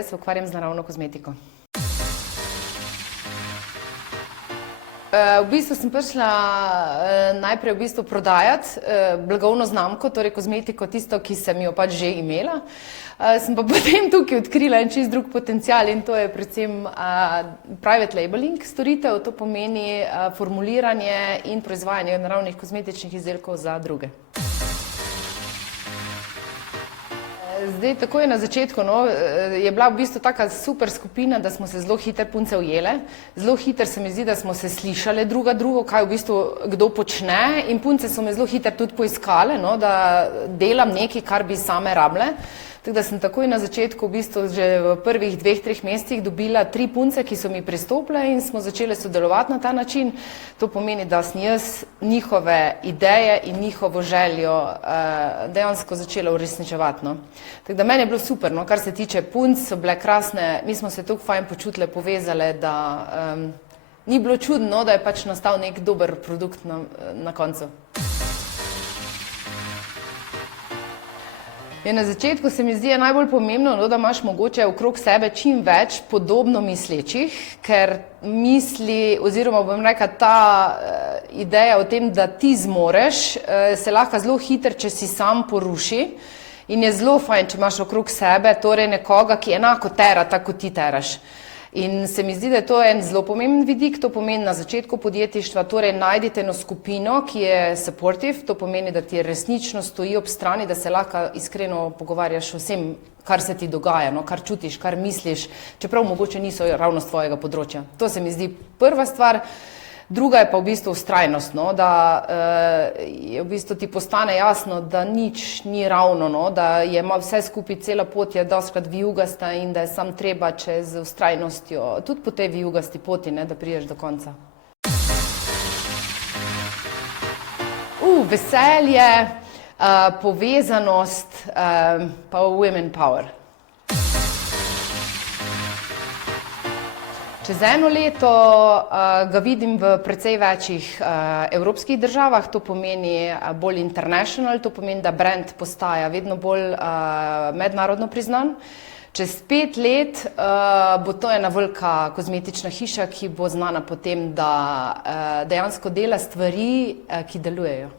Jaz se ukvarjam z naravno kozmetiko. V bistvu sem prišla najprej prodajati blagovno znamko, torej kozmetiko, tisto, ki sem jo pač že imela. Sem pa potem tukaj odkrila en čist drug potencial in to je predvsem private labeling storitev, to pomeni formuliranje in proizvajanje naravnih kozmetičnih izdelkov za druge. Zdaj, takoj na začetku je bila v bistvu taka super skupina, da smo se zelo hitro punce ujele. Zelo hitro se mi zdi, da smo se slišale drugo, kaj v bistvu kdo počne in punce so me zelo hitro tudi poiskale, da delam nekaj, kar bi same rabile. Tako da sem takoj na začetku, v bistvu že v prvih 2-3 mesecih dobila 3 punce, ki so mi pristopile in smo začele sodelovati na ta način. To pomeni, da sem jaz njihove ideje in njihovo željo dejansko začela uresničevati. Tako da meni je bilo super, kar se tiče punc, so bile krasne, mi smo se tako fajn počutile, povezale, da ni bilo čudno, da je pač nastal nek dober produkt na koncu. Na začetku se mi zdi najbolj pomembno, da imaš mogoče okrog sebe čim več podobno mislečih, ker misli oziroma bom rekla ta ideja o tem, da ti zmoreš, se lahko zelo hitro, če si sam poruši in je zelo fajn, če imaš okrog sebe torej nekoga, ki enako tera, tako kot ti teraš. In se mi zdi, da je to en zelo pomemben vidik, to pomeni na začetku podjetništva, torej najdite eno skupino, ki je supportive, to pomeni, da ti resnično stoji ob strani, da se lahko iskreno pogovarjaš o vsem, kar se ti dogaja, kar čutiš, kar misliš, čeprav mogoče niso ravno z tvojega področja. To se mi zdi prva stvar. Druga je pa v bistvu vztrajnost, da je v bistvu ti postane jasno, da nič ni ravno, da je vse skupaj, cela pot je dostikrat vijugasta in da je samo treba čez vztrajnostjo, tudi po tej vijugasti poti, da prideš do konca. Veselje, povezanost, pa women power. Čez 1 leto ga vidim v precej večjih evropskih državah, to pomeni bolj international, to pomeni, da brand postaja vedno bolj mednarodno priznan. Čez 5 let bo to ena velika kozmetična hiša, ki bo znana po tem, da dejansko dela stvari, ki delujejo.